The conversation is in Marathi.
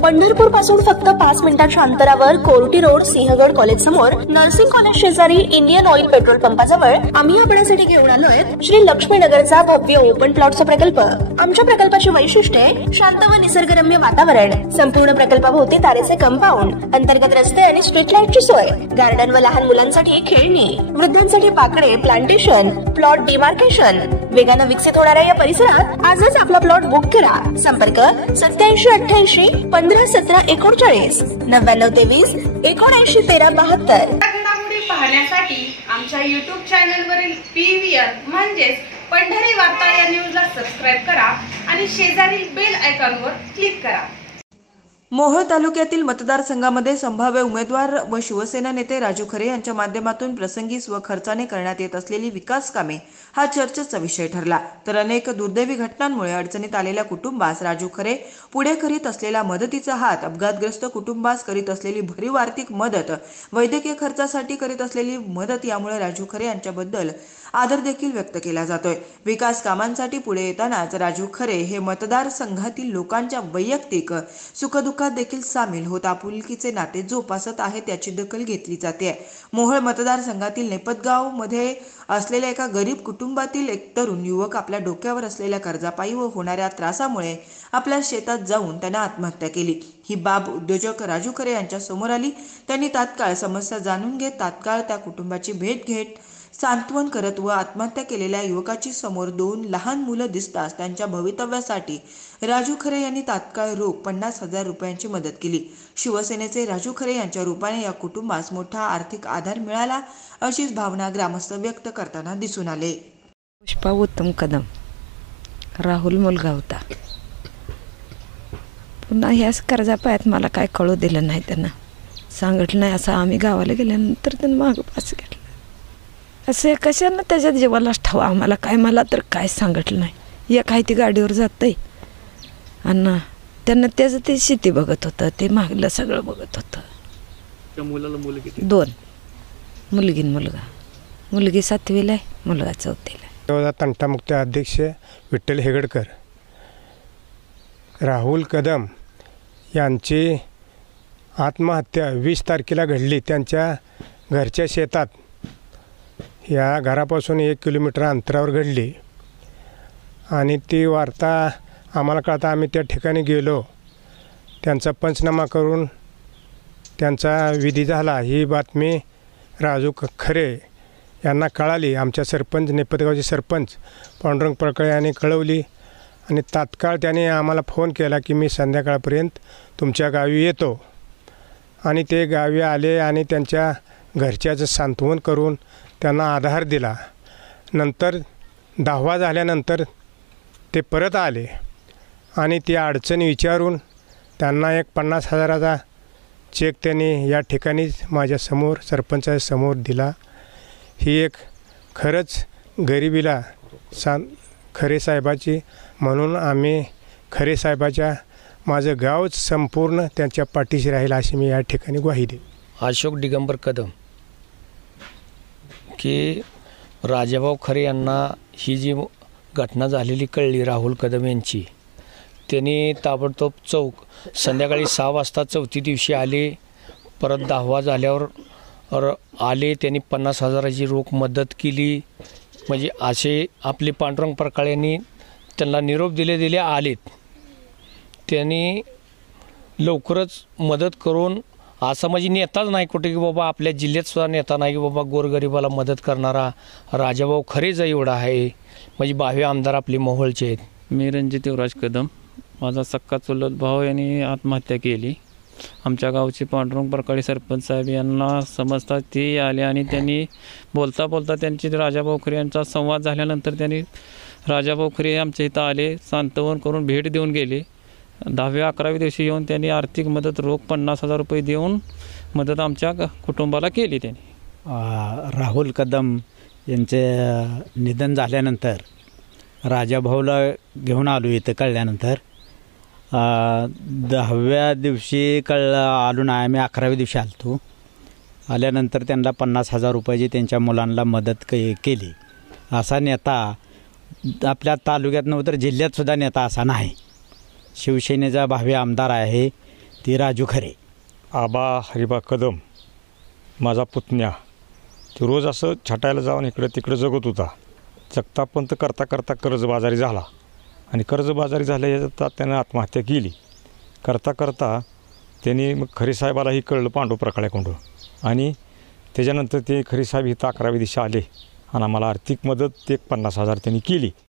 पंढरपूर पासून फक्त 5 मिनिटांच्या अंतरावर कोर्टी रोड सिंहगड कॉलेज समोर नर्सिंग कॉलेज शेजारी इंडियन ऑइल पेट्रोल पंपाजवळ आम्ही आपल्यासाठी घेऊन आलोय श्री लक्ष्मीनगरचा भव्य ओपन प्लॉटचा प्रकल्प। आमच्या प्रकल्पाची वैशिष्ट्ये शांत व निसर्गरम्य वातावरण, संपूर्ण प्रकल्पाभोवती तारेचे कंपाऊंड, अंतर्गत रस्ते आणि स्ट्रीट लाईटची सोय, गार्डन व लहान मुलांसाठी खेळणी, वृद्धांसाठी पाकडे, प्लांटेशन, प्लॉट डिमार्केशन। वेगाने विकसित होणाऱ्या या परिसरात आजच आपला प्लॉट बुक करा। संपर्क 8788 151739 9923 791372। घडामोडी पाहण्यासाठी आमच्या YouTube चॅनलवरील PVR म्हणजेच पंढरी वार्ता या न्यूजला सबस्क्राइब करा आणि शेजारील बेल आयकॉनवर क्लिक करा। मोहोळ तालुक्यातील मतदारसंघामध्ये संभाव्य उमेदवार व शिवसेना नेते राजू खरे यांच्या माध्यमातून प्रसंगी स्वखर्चाने करण्यात येत असलेली विकास कामे हा चर्चेचा विषय ठरला। तर अनेक दुर्दैवी घटनांमुळे अडचणीत आलेल्या कुटुंबास राजू खरे पुढे करीत असलेला मदतीचा हात, अपघातग्रस्त कुटुंबास करीत असलेली भरीव आर्थिक मदत, वैद्यकीय खर्चासाठी करीत असलेली मदत यामुळे राजू खरे यांच्याबद्दल आदर देखील व्यक्त केला जातोय। विकास कामांसाठी पुढे येतानाच राजू खरे हे मतदारसंघातील लोकांच्या वैयक्तिक सुखदुःखात देखील सामील होत आपुलकीचे नाते जोपासत आहेत याची दखल घेतली जाते। मोहोळ मतदारसंघातील नेपतगाव मध्ये असलेल्या एका गरीब कुटुंबातील एक तरुण युवक आपल्या डोक्यावर असलेल्या कर्जापायी व होणाऱ्या त्रासामुळे आपल्या शेतात जाऊन त्याने आत्महत्या केली। ही बाब उद्योजक राजू खरे यांच्या समोर आली। त्यांनी तात्काळ समस्या जाणून घेत तात्काळ त्या कुटुंबाची भेट घेत सांत्वन करत व आत्महत्या केलेल्या युवकाची समोर 2 लहान मुलं दिसताच त्यांच्या भवितव्यासाठी राजू खरे यांनी तात्काळ रोख 50,000 रुपयांची मदत केली। शिवसेनेचे राजू खरे यांच्या रूपाने या कुटुंबास मोठा आर्थिक आधार मिळाला अशीच भावना ग्रामस्थ व्यक्त करताना दिसून आले। पुष्पा उत्तम कदम, राहुल मुलगा होता। पुन्हा ह्याच कर्जापायात मला काय कळू दिलं नाही, त्यांना सांगितलं नाही। असं आम्ही गावाला गेल्यानंतर त्यांनी मागं पास घेतलं। असे कशानं त्याच्या जीवालाच ठेवा आम्हाला काय, मला तर काय सांगितलं नाही। एक आहे ती गाडीवर जातंय आणि त्यांना त्याचं ते शेती बघत होतं, ते मागलं सगळं बघत होतं। त्या मुलाला मुलं किती? 2 मुलगी मुलगा। मुलगी 7वीला आहे, मुलगा 4थीला आहे। तंटामुक्त अध्यक्ष विठ्ठल हेगडकर, राहुल कदम यांची आत्महत्या 20 तारखेला घडली। त्यांच्या घरच्या शेतात, या घरापासून 1 किलोमीटर अंतरावर घडली आणि ती वार्ता आम्हाला कळता आम्ही त्या ठिकाणी गेलो। त्यांचा पंचनामा करून त्यांचा विधी झाला। ही बातमी राजू खरे यांना कळाली। आमच्या सरपंच, नेपतगावचे सरपंच पांडुरंग पळकळे यांनी कळवली आणि तात्काळ त्याने आम्हाला फोन केला की मी संध्याकाळपर्यंत तुमच्या गावी येतो। आणि ते गावी आले आणि त्यांच्या घरच्याचं सांत्वन करून त्यांना आधार दिला। नंतर 10वा झाल्यानंतर ते परत आले आणि ती अडचण विचारून त्यांना एक 50,000चा चेक त्यांनी या ठिकाणीच माझ्यासमोर सरपंचासमोर दिला। ही एक खरंच गरिबीला खरे साहेबाची, म्हणून आम्ही खरे साहेबाच्या माझं गावच संपूर्ण त्यांच्या पाठीशी राहील अशी मी या ठिकाणी ग्वाही देईन। अशोक दिगंबर कदम की राजाभाऊ खरे यांना ही जी घटना झालेली कळली राहुल कदम यांची, त्यांनी ताबडतोब संध्याकाळी 6 वाजता चौथी दिवशी आले। परत 10वा झाल्यावर आले, त्यांनी 50,000ची रोख मदत केली। म्हणजे असे आपले पांडुरंग पळकळे यांनी त्यांना निरोप दिले आलेत। त्यांनी लवकरच मदत करून, असा म्हणजे नेताच नाही कुठे की बाबा आपल्या जिल्ह्यात सुद्धा नेता नाही की बाबा गोरगरिबाला मदत करणारा राजाभाऊ खरेच एवढा आहे। म्हणजे 22 आमदार आपले मोहोळचे आहेत। मी रणजित युवराज कदम, माझा सक्का चुलत भाऊ यांनी आत्महत्या केली। आमच्या गावचे पांडुरंग पळकळे सरपंच साहेब यांना समजता ते आले आणि त्यांनी बोलता बोलता त्यांची राजाभाऊ खरे यांचा संवाद झाल्यानंतर त्यांनी राजाभाऊ खरे आमच्या इथं आले, सांत्वन करून भेट देऊन गेले। 10व्या 11व्या दिवशी येऊन त्यांनी आर्थिक मदत रोख 50,000 रुपये देऊन मदत आमच्या कुटुंबाला केली त्यांनी। राहुल कदम यांचे निधन झाल्यानंतर राजाभाऊला घेऊन आलो इथं कळल्यानंतर। 10व्या दिवशी आलो नाही, आम्ही 11व्या दिवशी आलतो। आल्यानंतर त्यांना 50,000 रुपयाची त्यांच्या मुलांना मदत केली। असा नेता आपल्या तालुक्यात नव्हतं तर जिल्ह्यात सुद्धा नेता असा नाही। शिवसेनेचा भावी आमदार आहे, ती राजू खरे. आबा हरिबा कदम माझा पुतण्या, तो रोज असं छटायला जाऊन इकडं तिकडं जगत होता. जगता पण तर करता करता कर्जबाजारी झाला आणि कर्जबाजारी झाल्याचा त्यानं आत्महत्या केली. करता करता त्यांनी मग खरे साहेबालाही कळलं पांडू प्रकाळ्याकडून आणि त्याच्यानंतर ते खरे साहेब इथं 11वी दिवशी आले आणि आम्हाला आर्थिक मदत 50,000 त्यांनी केली.